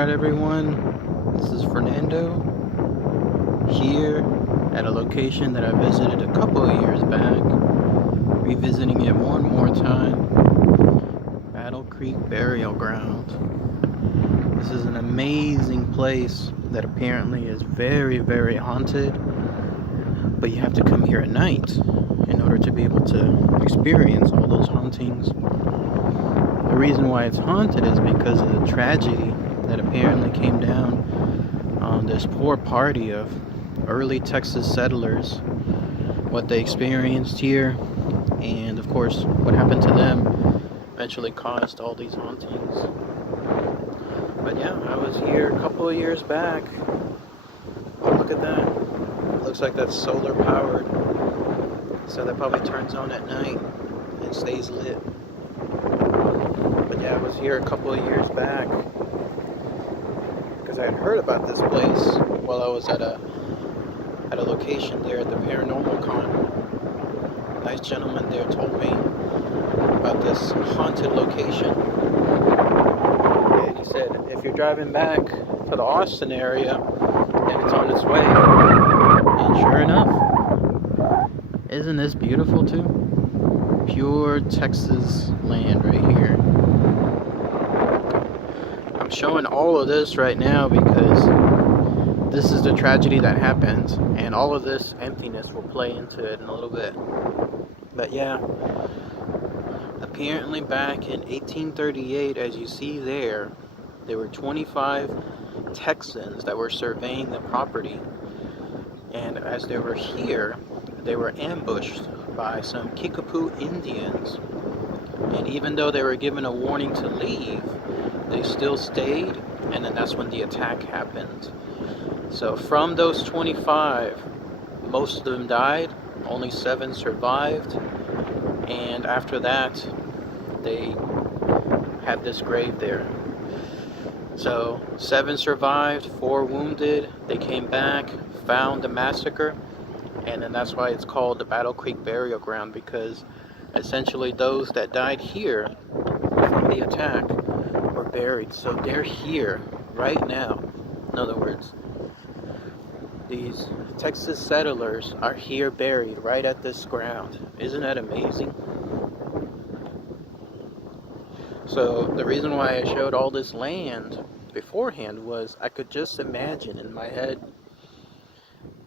Alright everyone, this is Fernando here at a location that I visited a couple of years back, revisiting it one more time. Battle Creek Burial Ground. This is an amazing place that apparently is very, very haunted, but you have to come here at night in order to be able to experience all those hauntings. The reason why it's haunted is because of the tragedy that apparently came down on this poor party of early Texas settlers, what they experienced here, and of course what happened to them eventually caused all these hauntings. But yeah, I was here a couple of years back. Oh, look at that. It looks like that's solar powered, so that probably turns on at night and stays lit. But yeah, I was here a couple of years back because I had heard about this place while I was at a location there at the Paranormal Con. A nice gentleman there told me about this haunted location, and he said if you're driving back to the Austin area and it's on its way, and sure enough, isn't this beautiful too? Pure Texas land right here. I'm showing all of this right now because this is the tragedy that happened, and all of this emptiness will play into it in a little bit. But yeah, apparently back in 1838, as you see there were 25 Texans that were surveying the property, and as they were here, they were ambushed by some Kickapoo Indians, and even though they were given a warning to leave, they still stayed, and then that's when the attack happened. So from those 25, most of them died, only 7 survived, and after that, they had this grave there. So 7 survived, 4 wounded, they came back, found the massacre, and then that's why it's called the Battle Creek Burial Ground, because essentially those that died here from the attack were buried. So they're here right now. In other words, these Texas settlers are here buried right at this ground. Isn't that amazing? So the reason why I showed all this land beforehand was I could just imagine in my head,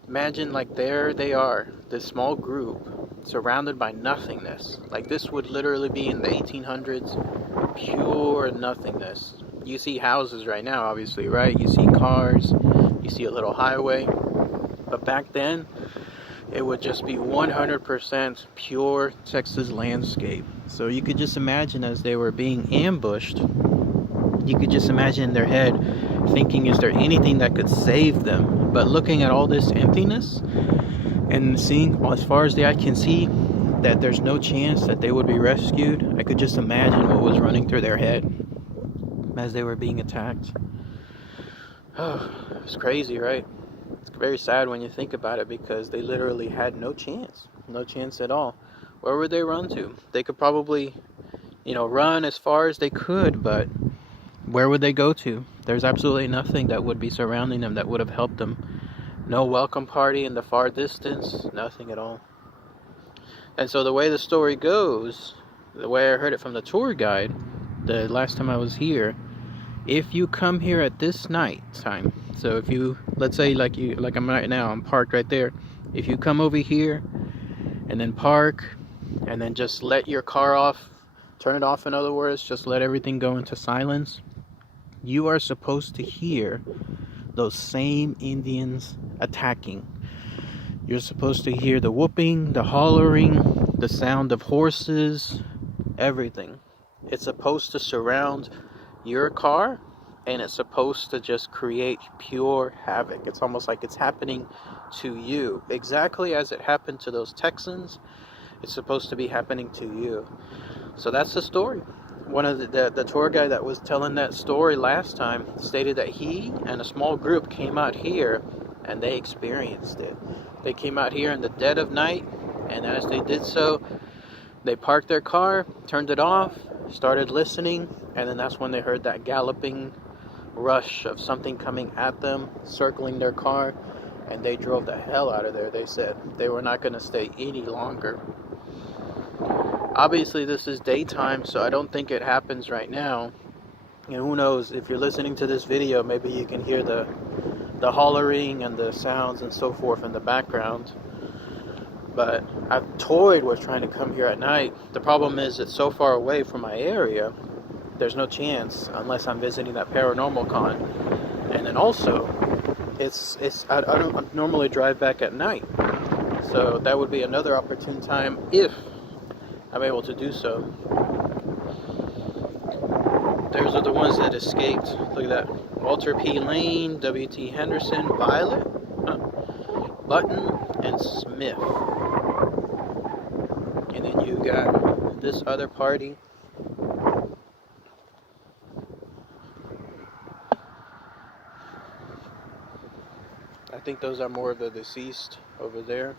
imagine like there they are, this small group surrounded by nothingness. Like this would literally be in the 1800s, pure nothingness. You see houses right now, obviously, right? You see cars, you see a little highway. But back then, it would just be 100% pure Texas landscape. So you could just imagine as they were being ambushed, you could just imagine in their head thinking, is there anything that could save them? But looking at all this emptiness and seeing as far as the eye can see that there's no chance that they would be rescued, I could just imagine what was running through their head as they were being attacked. Oh, it's crazy, right? It's very sad when you think about it, because they literally had no chance at all. Where would they run to? They could probably, run as far as they could, but where would they go to? There's absolutely nothing that would be surrounding them that would have helped them. No welcome party in the far distance, nothing at all. And so the way the story goes, the way I heard it from the tour guide, the last time I was here, if you come here at this night time, so if you, let's say like I'm right now, I'm parked right there. If you come over here and then park and then just let your car off, turn it off, in other words, just let everything go into silence, you are supposed to hear those same Indians attacking. You're supposed to hear the whooping, the hollering, the sound of horses, everything. It's supposed to surround your car, and it's supposed to just create pure havoc. It's almost like it's happening to you. Exactly as it happened to those Texans, it's supposed to be happening to you. So that's the story. One of the tour guide that was telling that story last time stated that he and a small group came out here and they experienced it. They came out here in the dead of night, and as they did so, they parked their car, turned it off, started listening, and then that's when they heard that galloping rush of something coming at them, circling their car, and they drove the hell out of there. They said they were not going to stay any longer. Obviously, this is daytime, so I don't think it happens right now. And who knows, if you're listening to this video, maybe you can hear the hollering and the sounds and so forth in the background. But I've toyed with trying to come here at night. The problem is it's so far away from my area, there's no chance unless I'm visiting that paranormal con. And then also, I don't normally drive back at night. So that would be another opportune time if I'm able to do so. Those are the ones that escaped. Look at that. Walter P. Lane, W.T. Henderson, Violet, Button, and Smith. And then you got this other party. I think those are more of the deceased over there.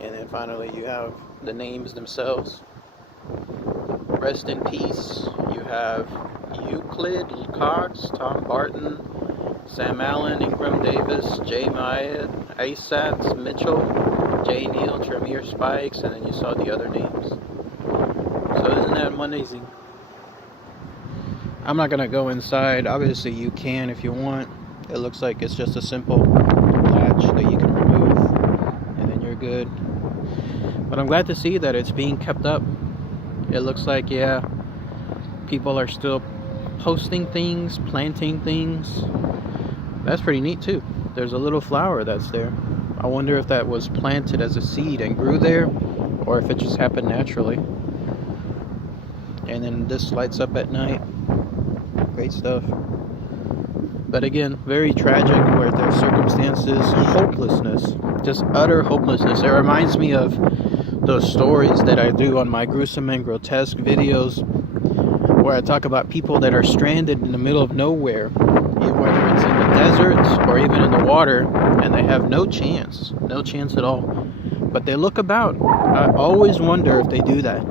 And then finally you have the names themselves. Rest in peace. You have Euclid, Cox, Tom Barton, Sam Allen, Ingram Davis, Jay Myad, Asat, Mitchell, Jay Neal, Tremere Spikes, and then you saw the other names. So isn't that amazing? I'm not going to go inside. Obviously you can if you want. It looks like it's just a simple latch that you can remove, and then you're good. But I'm glad to see that it's being kept up. It looks like, yeah, people are still posting things, planting things. That's pretty neat too. There's a little flower that's there. I wonder if that was planted as a seed and grew there, or if it just happened naturally. And then this lights up at night. Great stuff. But again, very tragic where their circumstances, hopelessness, just utter hopelessness. It reminds me of those stories that I do on my gruesome and grotesque videos, where I talk about people that are stranded in the middle of nowhere, whether it's in the desert or even in the water, and they have no chance at all. But they look about. I always wonder if they do that.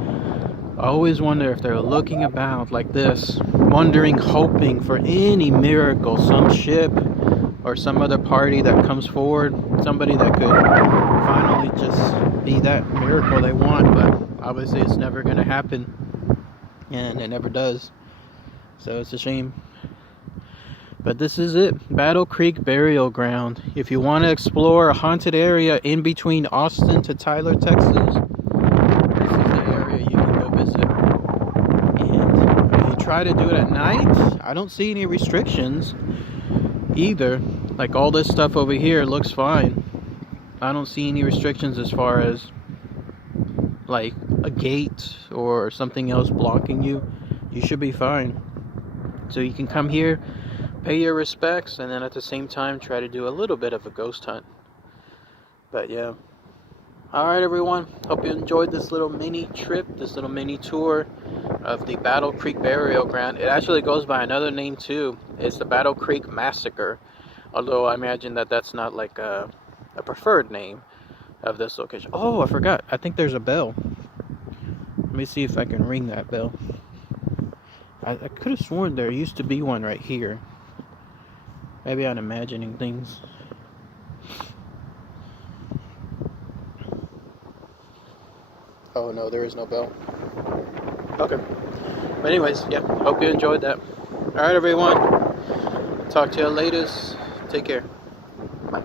I always wonder if they're looking about like this, wondering, hoping for any miracle, some ship or some other party that comes forward, somebody that could finally just be that miracle they want. But obviously it's never going to happen, and it never does. So it's a shame. But this is it, Battle Creek Burial Ground. If you want to explore a haunted area in between Austin to Tyler, Texas, this is the area you can go visit. And if you try to do it at night, I don't see any restrictions either. Like all this stuff over here looks fine. I don't see any restrictions as far as like a gate or something else blocking you. You should be fine. So you can come here, pay your respects, and then at the same time try to do a little bit of a ghost hunt. But yeah. Alright everyone, hope you enjoyed this little mini trip, this little mini tour of the Battle Creek Burial Ground. It actually goes by another name too. It's the Battle Creek Massacre. Although I imagine that that's not like a preferred name of this location. Oh, I forgot. I think there's a bell. Let me see if I can ring that bell. I could have sworn there used to be one right here. Maybe I'm imagining things. Oh no, there is no bell. Okay. But anyways, yeah, hope you enjoyed that. Alright everyone. Talk to you later. Take care. Bye.